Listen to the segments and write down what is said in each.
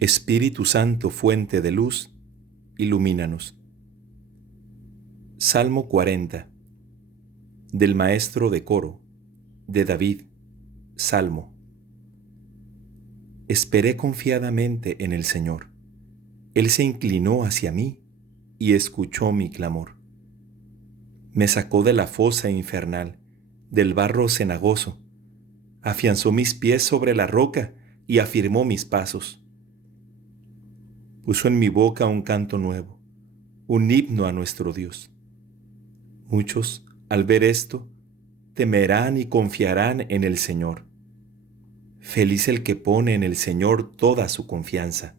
Espíritu Santo, fuente de luz, ilumínanos. Salmo 40, del maestro de coro, de David, Salmo. Esperé confiadamente en el Señor. Él se inclinó hacia mí y escuchó mi clamor. Me sacó de la fosa infernal, del barro cenagoso. Afianzó mis pies sobre la roca y afirmó mis pasos. Puso en mi boca un canto nuevo, un himno a nuestro Dios. Muchos, al ver esto, temerán y confiarán en el Señor. Feliz el que pone en el Señor toda su confianza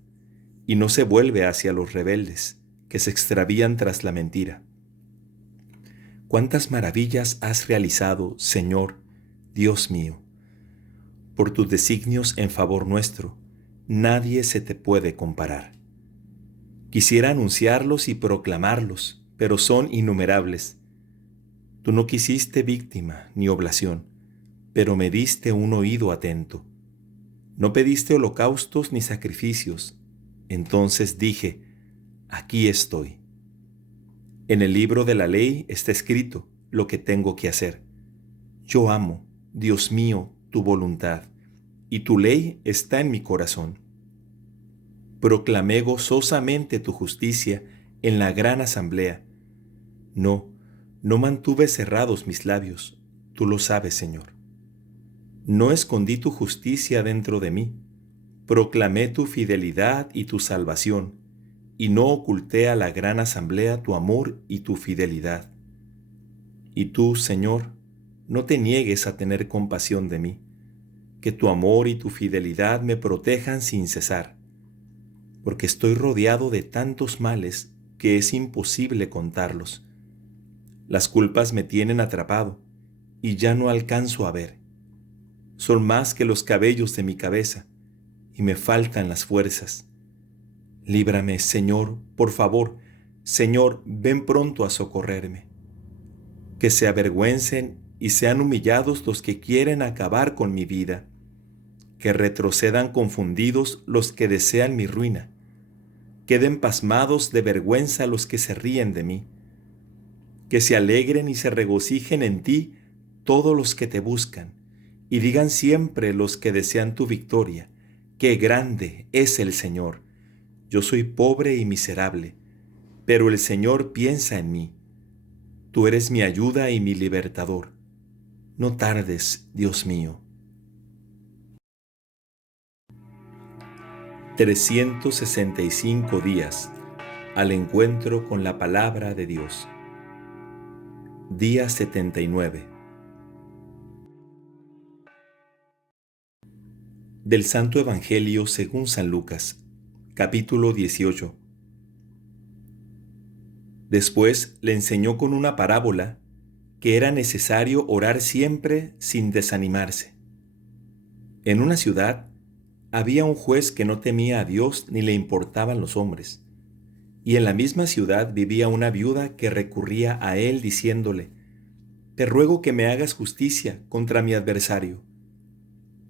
y no se vuelve hacia los rebeldes que se extravían tras la mentira. Cuántas maravillas has realizado, Señor, Dios mío. Por tus designios en favor nuestro, nadie se te puede comparar. Quisiera anunciarlos y proclamarlos, pero son innumerables. Tú no quisiste víctima ni oblación, pero me diste un oído atento. No pediste holocaustos ni sacrificios. Entonces dije, aquí estoy. En el libro de la ley está escrito lo que tengo que hacer. Yo amo, Dios mío, tu voluntad, y tu ley está en mi corazón. Proclamé gozosamente tu justicia en la gran asamblea. No mantuve cerrados mis labios, tú lo sabes, Señor. No escondí tu justicia dentro de mí. Proclamé tu fidelidad y tu salvación, y no oculté a la gran asamblea tu amor y tu fidelidad. Y tú, Señor, no te niegues a tener compasión de mí, que tu amor y tu fidelidad me protejan sin cesar, porque estoy rodeado de tantos males que es imposible contarlos. Las culpas me tienen atrapado, y ya no alcanzo a ver. Son más que los cabellos de mi cabeza, y me faltan las fuerzas. Líbrame, Señor, por favor. Señor, ven pronto a socorrerme. Que se avergüencen y sean humillados los que quieren acabar con mi vida. Que retrocedan confundidos los que desean mi ruina. Queden pasmados de vergüenza los que se ríen de mí. Que se alegren y se regocijen en ti todos los que te buscan, y digan siempre los que desean tu victoria, qué grande es el Señor. Yo soy pobre y miserable, pero el Señor piensa en mí. Tú eres mi ayuda y mi libertador. No tardes, Dios mío. 365 días al encuentro con la palabra de Dios. Día 79. Del Santo Evangelio según San Lucas, capítulo 18. Después le enseñó con una parábola que era necesario orar siempre sin desanimarse. En una ciudad había un juez que no temía a Dios ni le importaban los hombres. Y en la misma ciudad vivía una viuda que recurría a él diciéndole, «Te ruego que me hagas justicia contra mi adversario».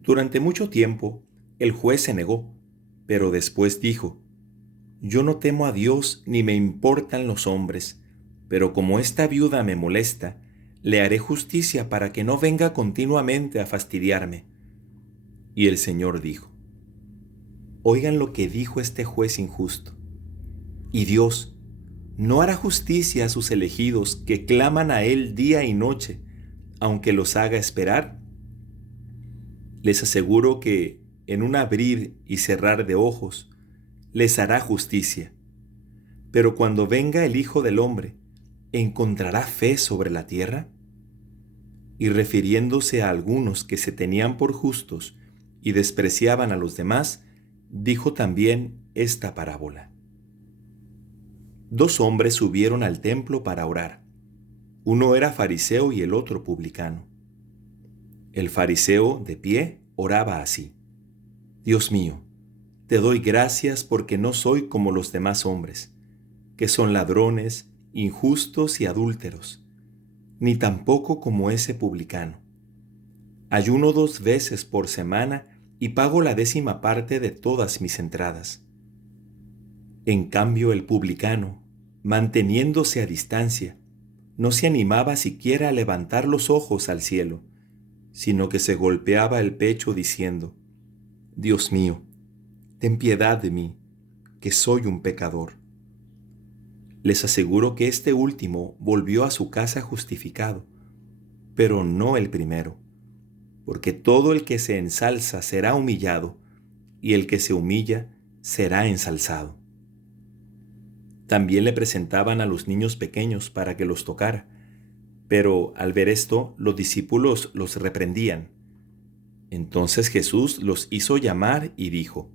Durante mucho tiempo el juez se negó, pero después dijo, «Yo no temo a Dios ni me importan los hombres, pero como esta viuda me molesta, le haré justicia para que no venga continuamente a fastidiarme». Y el Señor dijo, «Oigan lo que dijo este juez injusto. Y Dios no hará justicia a sus elegidos que claman a Él día y noche, aunque los haga esperar». Les aseguro que en un abrir y cerrar de ojos les hará justicia. Pero cuando venga el Hijo del Hombre, ¿encontrará fe sobre la tierra? Y refiriéndose a algunos que se tenían por justos y despreciaban a los demás, dijo también esta parábola. Dos hombres subieron al templo para orar. Uno era fariseo y el otro publicano. El fariseo, de pie, oraba así: «Dios mío, te doy gracias porque no soy como los demás hombres, que son ladrones, injustos y adúlteros, ni tampoco como ese publicano. Ayuno 2 veces por semana y pago la 10ª parte de todas mis entradas. En cambio, el publicano, manteniéndose a distancia, no se animaba siquiera a levantar los ojos al cielo, sino que se golpeaba el pecho diciendo: Dios mío, ten piedad de mí, que soy un pecador. Les aseguro que este último volvió a su casa justificado, pero no el primero, porque todo el que se ensalza será humillado, y el que se humilla será ensalzado. También le presentaban a los niños pequeños para que los tocara, pero al ver esto, los discípulos los reprendían. Entonces Jesús los hizo llamar y dijo: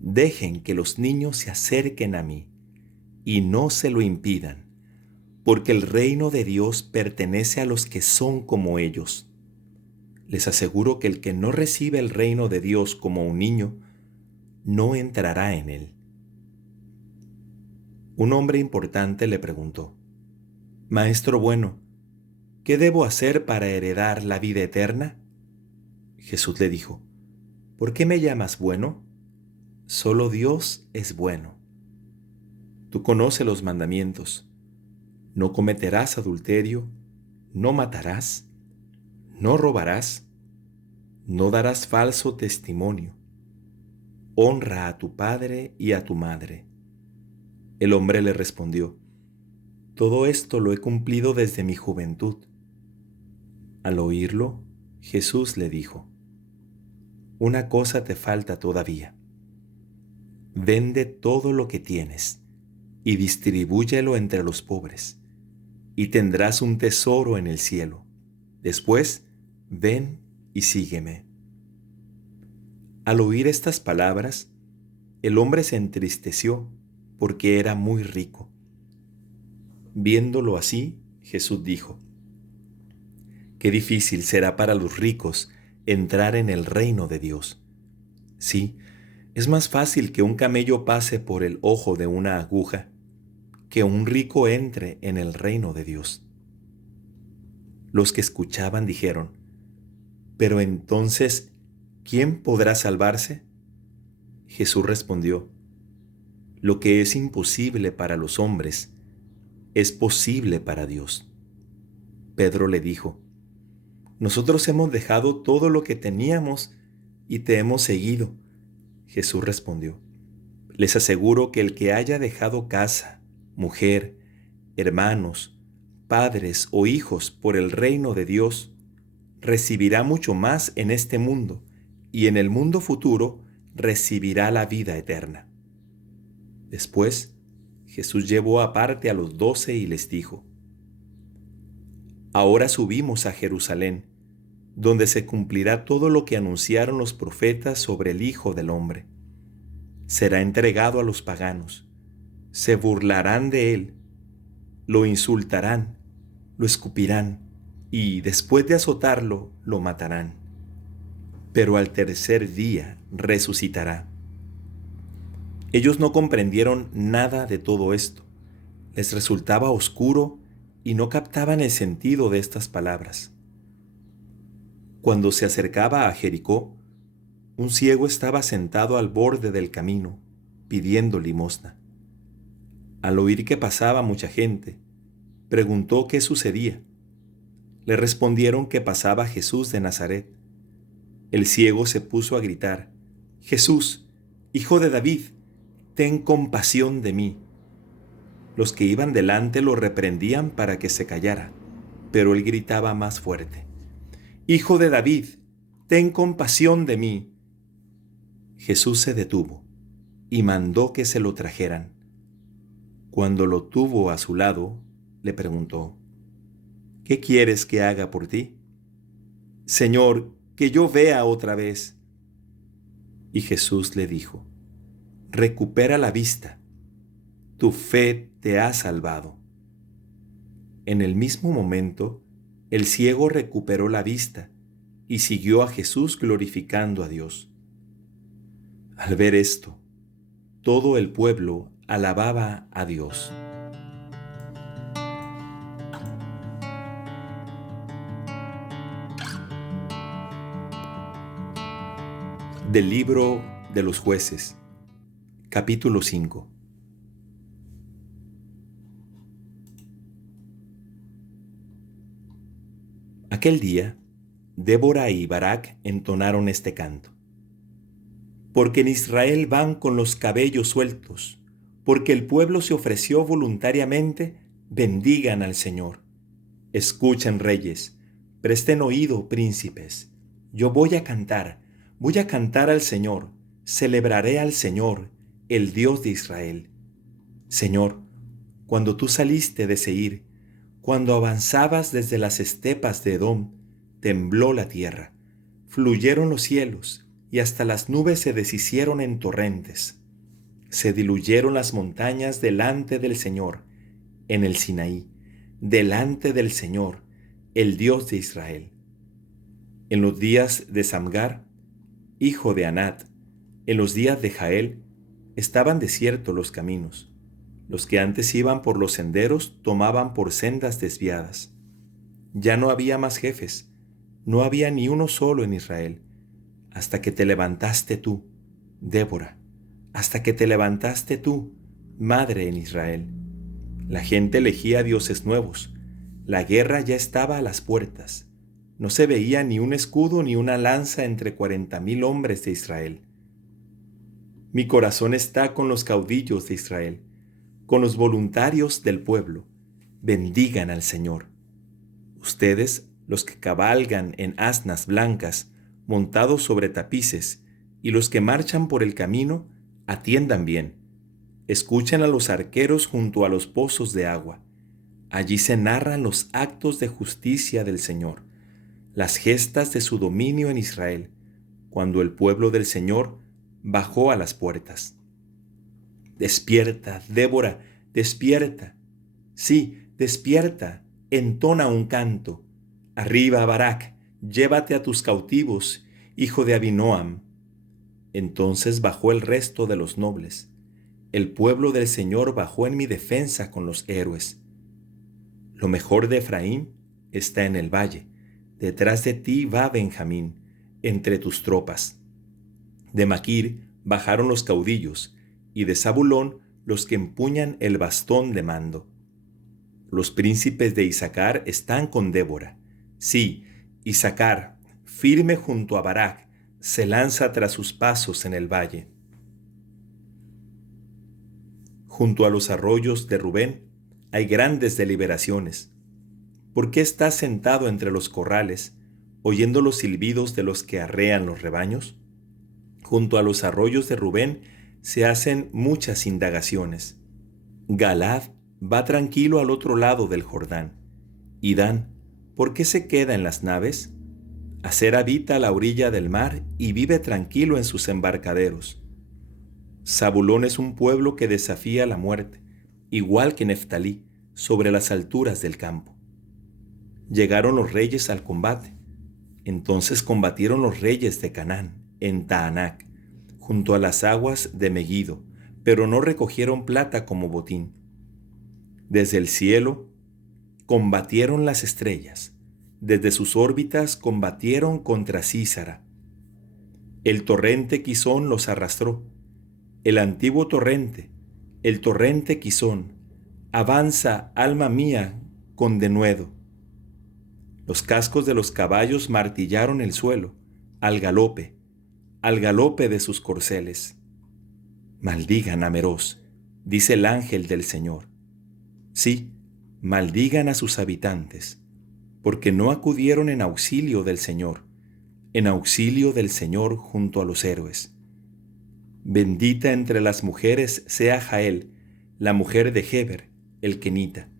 Dejen que los niños se acerquen a mí, y no se lo impidan, porque el reino de Dios pertenece a los que son como ellos. Les aseguro que el que no recibe el reino de Dios como un niño, no entrará en él. Un hombre importante le preguntó: Maestro bueno, ¿qué debo hacer para heredar la vida eterna? Jesús le dijo: ¿Por qué me llamas bueno? Solo Dios es bueno. Tú conoces los mandamientos: no cometerás adulterio, no matarás, no robarás, no darás falso testimonio, honra a tu padre y a tu madre. El hombre le respondió: Todo esto lo he cumplido desde mi juventud. Al oírlo, Jesús le dijo: Una cosa te falta todavía. Vende todo lo que tienes y distribúyelo entre los pobres, y tendrás un tesoro en el cielo. Después, ven y sígueme. Al oír estas palabras, el hombre se entristeció porque era muy rico. Viéndolo así, Jesús dijo: Qué difícil será para los ricos entrar en el reino de Dios. Sí, es más fácil que un camello pase por el ojo de una aguja que un rico entre en el reino de Dios. Los que escuchaban dijeron: Pero entonces, ¿quién podrá salvarse? Jesús respondió: Lo que es imposible para los hombres es posible para Dios. Pedro le dijo: Nosotros hemos dejado todo lo que teníamos y te hemos seguido. Jesús respondió: Les aseguro que el que haya dejado casa, mujer, hermanos, padres o hijos por el reino de Dios, recibirá mucho más en este mundo, y en el mundo futuro recibirá la vida eterna. Después, Jesús llevó aparte a los 12 y les dijo: Ahora subimos a Jerusalén, donde se cumplirá todo lo que anunciaron los profetas sobre el Hijo del Hombre. Será entregado a los paganos, se burlarán de él, lo insultarán, lo escupirán, y después de azotarlo, lo matarán. Pero al tercer día resucitará. Ellos no comprendieron nada de todo esto. Les resultaba oscuro y no captaban el sentido de estas palabras. Cuando se acercaba a Jericó, un ciego estaba sentado al borde del camino, pidiendo limosna. Al oír que pasaba mucha gente, preguntó qué sucedía. Le respondieron que pasaba Jesús de Nazaret. El ciego se puso a gritar: Jesús, Hijo de David, ten compasión de mí. Los que iban delante lo reprendían para que se callara, pero él gritaba más fuerte: Hijo de David, ten compasión de mí. Jesús se detuvo y mandó que se lo trajeran. Cuando lo tuvo a su lado, le preguntó: ¿Qué quieres que haga por ti? Señor, que yo vea otra vez. Y Jesús le dijo: Recupera la vista, tu fe te ha salvado. En el mismo momento, el ciego recuperó la vista y siguió a Jesús glorificando a Dios. Al ver esto, todo el pueblo alababa a Dios. Del libro de los Jueces, capítulo 5. Aquel día, Débora y Barak entonaron este canto. Porque en Israel van con los cabellos sueltos, porque el pueblo se ofreció voluntariamente, bendigan al Señor. Escuchen, reyes, presten oído, príncipes. Yo voy a cantar al Señor, celebraré al Señor, el Dios de Israel. Señor, cuando tú saliste de Seir, cuando avanzabas desde las estepas de Edom, tembló la tierra, fluyeron los cielos, y hasta las nubes se deshicieron en torrentes. Se diluyeron las montañas delante del Señor, en el Sinaí, delante del Señor, el Dios de Israel. En los días de Samgar, hijo de Anat, en los días de Jael, estaban desiertos los caminos. Los que antes iban por los senderos tomaban por sendas desviadas. Ya no había más jefes, no había ni uno solo en Israel, hasta que te levantaste tú, Débora, hasta que te levantaste tú, madre en Israel. La gente elegía dioses nuevos, la guerra ya estaba a las puertas, no se veía ni un escudo ni una lanza entre 40,000 hombres de Israel. Mi corazón está con los caudillos de Israel, con los voluntarios del pueblo. Bendigan al Señor. Ustedes, los que cabalgan en asnas blancas, montados sobre tapices, y los que marchan por el camino, atiendan bien. Escuchen a los arqueros junto a los pozos de agua. Allí se narran los actos de justicia del Señor, las gestas de su dominio en Israel, cuando el pueblo del Señor bajó a las puertas. Despierta, Débora, despierta. Sí, despierta, entona un canto. Arriba, Barak, llévate a tus cautivos, hijo de Abinoam. Entonces bajó el resto de los nobles. El pueblo del Señor bajó en mi defensa con los héroes. Lo mejor de Efraín está en el valle. Detrás de ti va Benjamín, entre tus tropas. De Maquir bajaron los caudillos, y de Zabulón los que empuñan el bastón de mando. Los príncipes de Isaacar están con Débora. Sí, Isaacar, firme junto a Barak, se lanza tras sus pasos en el valle. Junto a los arroyos de Rubén hay grandes deliberaciones. ¿Por qué estás sentado entre los corrales, oyendo los silbidos de los que arrean los rebaños? Junto a los arroyos de Rubén se hacen muchas indagaciones. Galaad va tranquilo al otro lado del Jordán. Y Dan, ¿por qué se queda en las naves? Aser habita a la orilla del mar y vive tranquilo en sus embarcaderos. Zabulón es un pueblo que desafía la muerte, igual que Neftalí, sobre las alturas del campo. Llegaron los reyes al combate. Entonces combatieron los reyes de Canaán, en Taanac, junto a las aguas de Megiddo, pero no recogieron plata como botín. Desde el cielo combatieron las estrellas, desde sus órbitas combatieron contra Sísara. El torrente Quizón los arrastró, el antiguo torrente, el torrente Quizón, avanza, alma mía, con denuedo. Los cascos de los caballos martillaron el suelo, al galope de sus corceles. Maldigan a Meroz, dice el ángel del Señor. Sí, maldigan a sus habitantes, porque no acudieron en auxilio del Señor junto a los héroes. Bendita entre las mujeres sea Jael, la mujer de Heber, el kenita.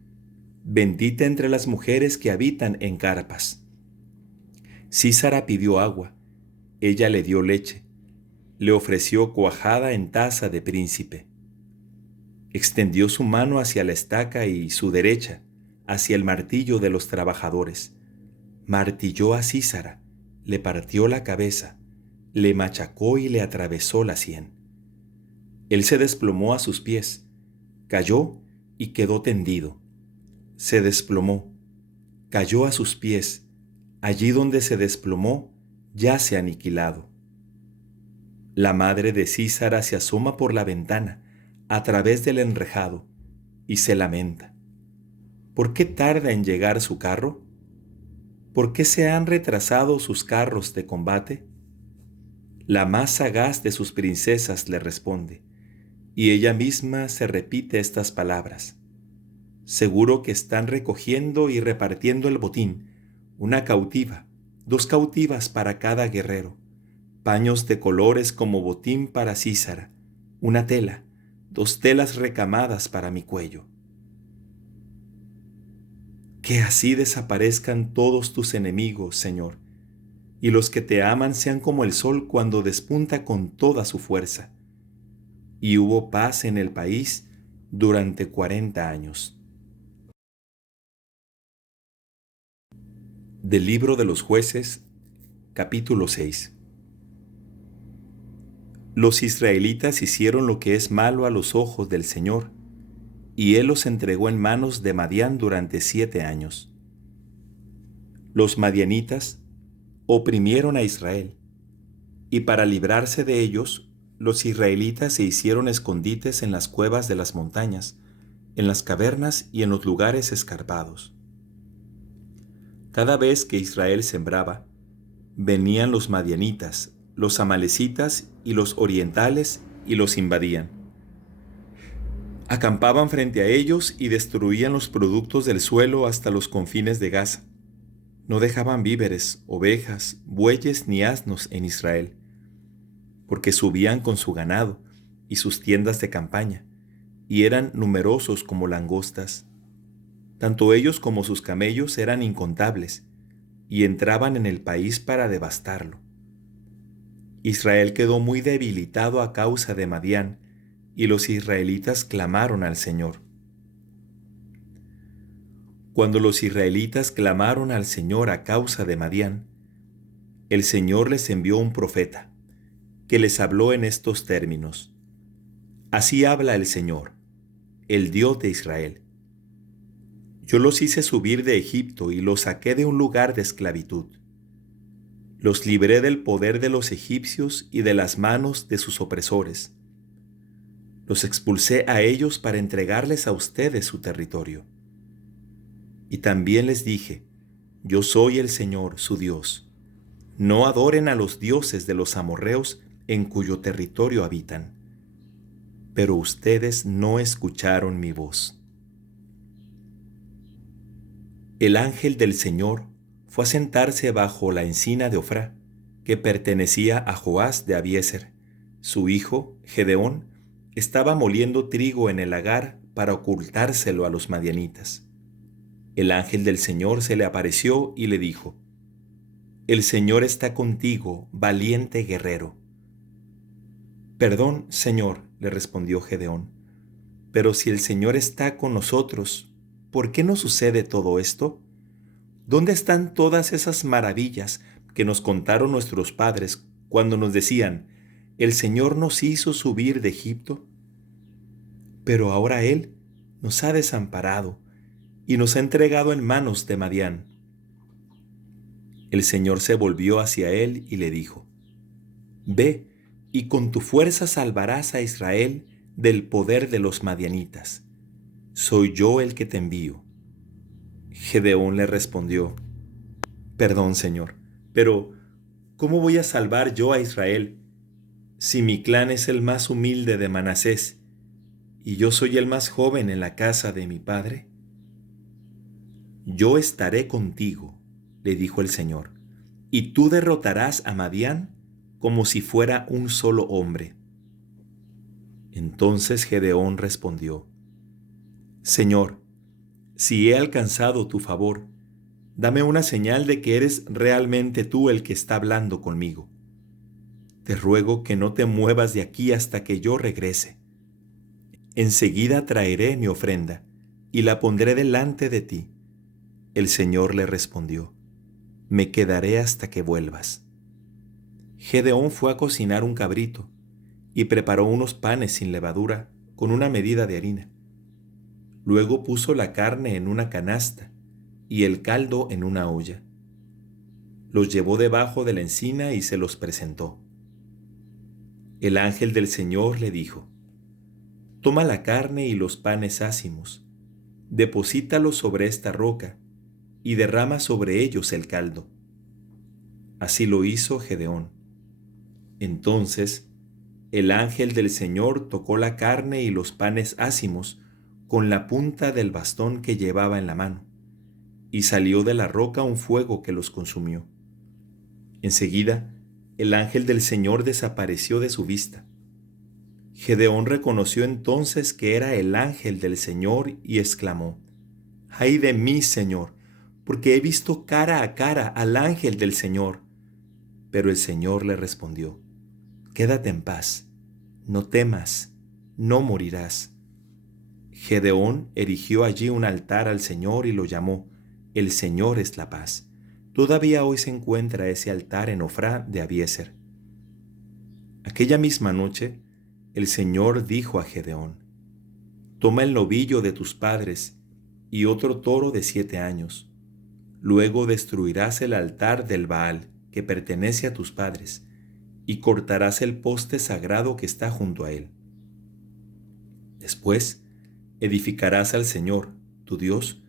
Bendita entre las mujeres que habitan en carpas. Sísara pidió agua, ella le dio leche, le ofreció cuajada en taza de príncipe. Extendió su mano hacia la estaca y su derecha hacia el martillo de los trabajadores. Martilló a Sísara, le partió la cabeza, le machacó y le atravesó la sien. Él se desplomó a sus pies, cayó y quedó tendido. Se desplomó, cayó a sus pies, allí donde se desplomó, yace aniquilado. La madre de Císara se asoma por la ventana a través del enrejado y se lamenta. ¿Por qué tarda en llegar su carro? ¿Por qué se han retrasado sus carros de combate? La más sagaz de sus princesas le responde, y ella misma se repite estas palabras. Seguro que están recogiendo y repartiendo el botín, una cautiva, 2 cautivas para cada guerrero, paños de colores como botín para Císara, una tela, 2 telas recamadas para mi cuello. Que así desaparezcan todos tus enemigos, Señor, y los que te aman sean como el sol cuando despunta con toda su fuerza. Y hubo paz en el país durante 40 años. Del libro de los Jueces, capítulo 6. Los israelitas hicieron lo que es malo a los ojos del Señor, y Él los entregó en manos de Madián durante 7 años. Los madianitas oprimieron a Israel, y para librarse de ellos, los israelitas se hicieron escondites en las cuevas de las montañas, en las cavernas y en los lugares escarpados. Cada vez que Israel sembraba, venían los madianitas, los amalecitas y los orientales y los invadían. Acampaban frente a ellos y destruían los productos del suelo hasta los confines de Gaza. No dejaban víveres, ovejas, bueyes ni asnos en Israel, porque subían con su ganado y sus tiendas de campaña, y eran numerosos como langostas. Tanto ellos como sus camellos eran incontables, y entraban en el país para devastarlo. Israel quedó muy debilitado a causa de Madián, y los israelitas clamaron al Señor. Cuando los israelitas clamaron al Señor a causa de Madián, el Señor les envió un profeta, que les habló en estos términos. Así habla el Señor, el Dios de Israel. Yo los hice subir de Egipto y los saqué de un lugar de esclavitud. Los libré del poder de los egipcios y de las manos de sus opresores. Los expulsé a ellos para entregarles a ustedes su territorio. Y también les dije, yo soy el Señor, su Dios. No adoren a los dioses de los amorreos en cuyo territorio habitan. Pero ustedes no escucharon mi voz. El ángel del Señor fue a sentarse bajo la encina de Ofrá, que pertenecía a Joás de Abiezer. Su hijo, Gedeón, estaba moliendo trigo en el lagar para ocultárselo a los madianitas. El ángel del Señor se le apareció y le dijo, El Señor está contigo, valiente guerrero. Perdón, Señor, le respondió Gedeón, pero si el Señor está con nosotros, ¿por qué nos sucede todo esto? ¿Dónde están todas esas maravillas que nos contaron nuestros padres cuando nos decían, el Señor nos hizo subir de Egipto? Pero ahora Él nos ha desamparado y nos ha entregado en manos de Madián. El Señor se volvió hacia él y le dijo, Ve, y con tu fuerza salvarás a Israel del poder de los madianitas. Soy yo el que te envío. Gedeón le respondió, Perdón, Señor, pero ¿cómo voy a salvar yo a Israel si mi clan es el más humilde de Manasés y yo soy el más joven en la casa de mi padre? Yo estaré contigo, le dijo el Señor, y tú derrotarás a Madián como si fuera un solo hombre. Entonces Gedeón respondió, Señor, si he alcanzado tu favor, dame una señal de que eres realmente tú el que está hablando conmigo. Te ruego que no te muevas de aquí hasta que yo regrese. Enseguida traeré mi ofrenda y la pondré delante de ti. El Señor le respondió, me quedaré hasta que vuelvas. Gedeón fue a cocinar un cabrito y preparó unos panes sin levadura con una medida de harina. Luego puso la carne en una canasta y el caldo en una olla. Los llevó debajo de la encina y se los presentó. El ángel del Señor le dijo: Toma la carne y los panes ácimos, deposítalos sobre esta roca y derrama sobre ellos el caldo. Así lo hizo Gedeón. Entonces el ángel del Señor tocó la carne y los panes ácimos con la punta del bastón que llevaba en la mano, y salió de la roca un fuego que los consumió. Enseguida, el ángel del Señor desapareció de su vista. Gedeón reconoció entonces que era el ángel del Señor y exclamó: ¡Ay de mí, Señor! Porque he visto cara a cara al ángel del Señor. Pero el Señor le respondió: Quédate en paz, no temas, no morirás. Gedeón erigió allí un altar al Señor y lo llamó: El Señor es la paz. Todavía hoy se encuentra ese altar en Ofrá de Abiezer. Aquella misma noche, el Señor dijo a Gedeón: Toma el novillo de tus padres y otro toro de 7 años. Luego destruirás el altar del Baal que pertenece a tus padres y cortarás el poste sagrado que está junto a él. Después edificarás al Señor, tu Dios,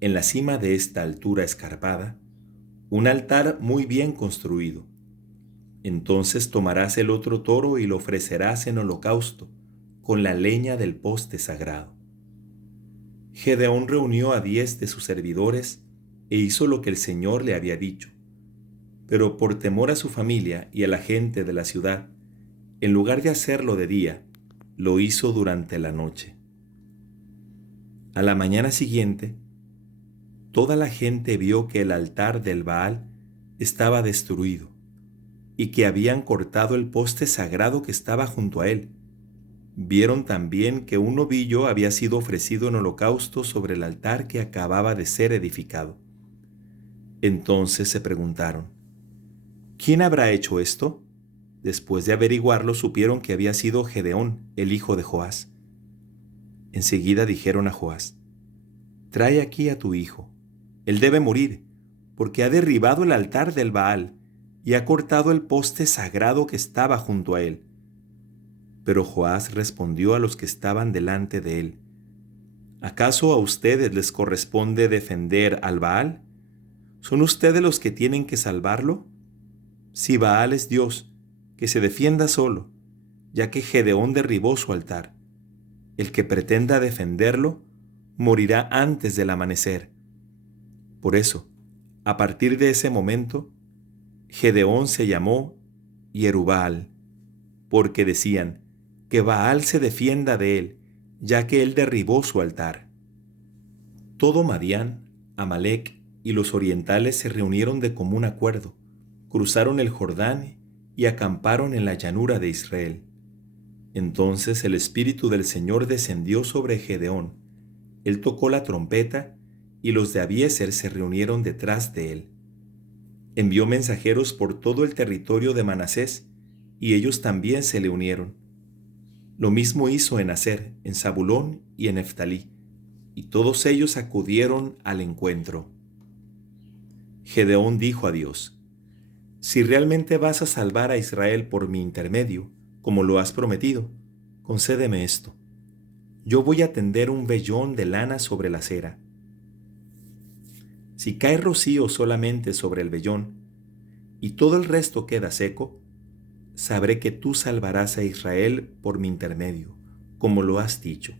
en la cima de esta altura escarpada, un altar muy bien construido. Entonces tomarás el otro toro y lo ofrecerás en holocausto, con la leña del poste sagrado. Gedeón reunió a 10 de sus servidores e hizo lo que el Señor le había dicho. Pero por temor a su familia y a la gente de la ciudad, en lugar de hacerlo de día, lo hizo durante la noche. A la mañana siguiente, toda la gente vio que el altar del Baal estaba destruido y que habían cortado el poste sagrado que estaba junto a él. Vieron también que un novillo había sido ofrecido en holocausto sobre el altar que acababa de ser edificado. Entonces se preguntaron: ¿quién habrá hecho esto? Después de averiguarlo, supieron que había sido Gedeón, el hijo de Joás. Enseguida dijeron a Joás: Trae aquí a tu hijo. Él debe morir, porque ha derribado el altar del Baal y ha cortado el poste sagrado que estaba junto a él. Pero Joás respondió a los que estaban delante de él: ¿acaso a ustedes les corresponde defender al Baal? ¿Son ustedes los que tienen que salvarlo? Si Baal es Dios, que se defienda solo, ya que Gedeón derribó su altar. El que pretenda defenderlo morirá antes del amanecer. Por eso, a partir de ese momento, Gedeón se llamó Yerubbaal, porque decían: que Baal se defienda de él, ya que él derribó su altar. Todo Madián, Amalec y los orientales se reunieron de común acuerdo, cruzaron el Jordán y acamparon en la llanura de Israel. Entonces el Espíritu del Señor descendió sobre Gedeón. Él tocó la trompeta y los de Abiezer se reunieron detrás de él. Envió mensajeros por todo el territorio de Manasés y ellos también se le unieron. Lo mismo hizo en Aser, en Zabulón y en Neftalí, y todos ellos acudieron al encuentro. Gedeón dijo a Dios: Si realmente vas a salvar a Israel por mi intermedio, como lo has prometido, concédeme esto. Yo voy a tender un vellón de lana sobre la acera. Si cae rocío solamente sobre el vellón, y todo el resto queda seco, sabré que tú salvarás a Israel por mi intermedio, como lo has dicho.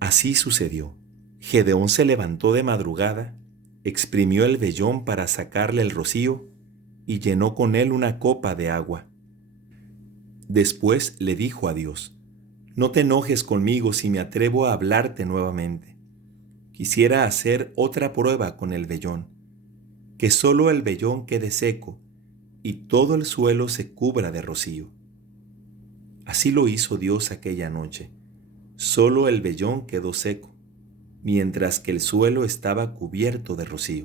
Así sucedió. Gedeón se levantó de madrugada, exprimió el vellón para sacarle el rocío y llenó con él una copa de agua. Después le dijo a Dios: No te enojes conmigo si me atrevo a hablarte nuevamente. Quisiera hacer otra prueba con el vellón, que solo el vellón quede seco y todo el suelo se cubra de rocío. Así lo hizo Dios aquella noche. Solo el vellón quedó seco, mientras que el suelo estaba cubierto de rocío.